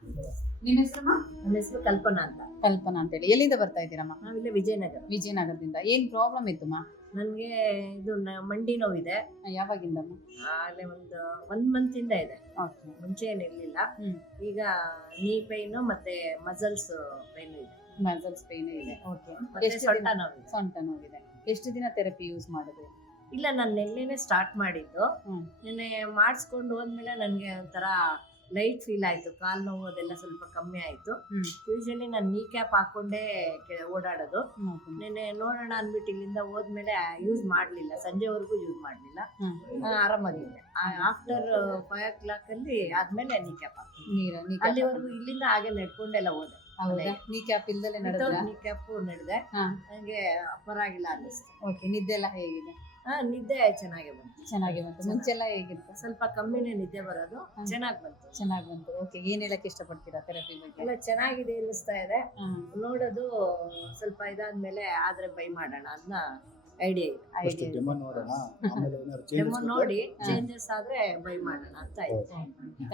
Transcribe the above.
ನಿಮ್ಮ ಹೆಸರಮ್ಮ? ನನ್ನ ಹೆಸರು ಕಲ್ಪನಾ ಅಂತ. ಕಲ್ಪನಾ ಅಂತೇಳಿ. ಎಲ್ಲಿಂದ ಬರ್ತಾ ಇದ್ದೀರಮ್ಮ? ನಾವಿಲ್ಲೇ ವಿಜಯನಗರ. ವಿಜಯನಗರದಿಂದ. ಏನ್ ಪ್ರಾಬ್ಲಮ್ ಇತ್ತಮ್ಮ? ನನಗೆ ಇದು ಮಂಡಿ ನೋವಿದೆ. ಯಾವಾಗಿಂದಮ್ಮ? ಆಗಲೇ ಒಂದು 1 ಮಂತ್ ಇಂದ ಇದೆ. ಓಕೆ. ಮುಂಚೆ ಏನಿರ್ಲಿಲ್ಲ. ಹ್ಮ್. ಈಗ ನೀ ಪೈನು ಮತ್ತೆ ಮಸಲ್ಸ್ ಪೈನು ಇದೆ. ಮಸಲ್ಸ್ ಪೇನ್ ಇದೆ. ಓಕೆ. ಮತ್ತೆ ಎಷ್ಟು ಸೊಂಟ ದಿನ? ನೋವಿದೆ. ಸೊಂಟ ನೋವಿದೆ. ಎಷ್ಟು ದಿನ ಥೆರಪಿ ಯೂಸ್ ಮಾಡಿದ್ರಿ? ಇಲ್ಲ, ನಾನು ನಿನ್ನೆನೆ ಸ್ಟಾರ್ಟ್ ಮಾಡಿದ್ದು. ಹ್ಮ್. ನಿನ್ನೆ ಮಾಡಿಸ್ಕೊಂಡು ಹೋದ್ಮೇಲೆ ನನಗೆ ಒಂಥರ ಲೈಟ್ ಫೀಲ್ ಆಯ್ತು. ಕಾಲು ನೋವು ಅದೆಲ್ಲ ಸ್ವಲ್ಪ ಕಮ್ಮಿ ಆಯ್ತು. ಹ್ಮ್. ಯೂಶಲಿ ನಾನು ನೀ ಕ್ಯಾಪ್ ಹಾಕೊಂಡೇ ಓಡಾಡೋದು. ಓಕೆ. ನೆನ್ನೆ ನೋಡೋಣ ಅಂದ್ಬಿಟ್ಟು ಇಲ್ಲಿಂದ ಹೋದ್ಮೇಲೆ ಯೂಸ್ ಮಾಡಲಿಲ್ಲ, ಸಂಜೆವರೆಗೂ ಯೂಸ್ ಮಾಡಲಿಲ್ಲ. ಹ್ಮ್. ಆರಾಮಾಗಿದೆ. ಆಫ್ಟರ್ 5 o'clock ಅಲ್ಲಿ ಆದ್ಮೇಲೆ ನೀ ಕ್ಯಾಪ್ ನೀರ ಅಲ್ಲಿವರೆಗೂ ಇಲ್ಲಿಂದ ಹಾಗೆ ನಡ್ಕೊಂಡೆಲ್ಲ ಹೋದೆ. ಹೌದಾ? ನೀ ಕ್ಯಾಪ್ ಇಲ್ದಲೆ ನಡೆದ್ರ? ನೀ ಕ್ಯಾಪ್ ನಡೆದೆ. ಹಾ. ನನಗೆ ಪರವಾಗಿಲ್ಲ ಅನ್ನಿಸ್ತು. ಓಕೆ. ನಿದ್ದೆ ಎಲ್ಲ ಹೇಗಿದೆ? ನಿದ್ದೆ ಚೆನ್ನಾಗಿ ಬಂತು. ಚೆನ್ನಾಗಿ ಬಂತು. ಮುಂಚೆಲ್ಲ ಹೇಗಿತ್ತು? ಸ್ವಲ್ಪ ಕಮ್ಮಿನೇ ನಿದ್ದೆ ಬರೋದು. ಚೆನ್ನಾಗಿ ಬಂತು. ಚೆನ್ನಾಗಿ ಬಂತು. ಓಕೆ. ಏನ್ ಹೇಳಕ್ ಇಷ್ಟಪಡ್ತೀರಾ ಥೆರಪಿ ಬಗ್ಗೆ? ಎಲ್ಲ ಚೆನ್ನಾಗಿದೆ ಅನ್ನಿಸ್ತಾ ಇದೆ. ಹ್ಮ್. ನೋಡೋದು ಸ್ವಲ್ಪ ಇದಾದ್ಮೇಲೆ ಆದ್ರೆ ಬೈ ಮಾಡೋಣ ಅನ್ನೋ ಐಡಿಯಾ ಇದೆ. ಐಡಿಯಾ. ಡೆಮೋ ನೋಡೋಣ, ಆಮೇಲೆ ಏನಾದ್ರು ಡೆಮೋ changes ನೋಡಿ ಚೇಂಜಸ್ ಆದ್ರೆ ಬೈ ಮಾಡೋಣ ಅಂತ ಇದೆ.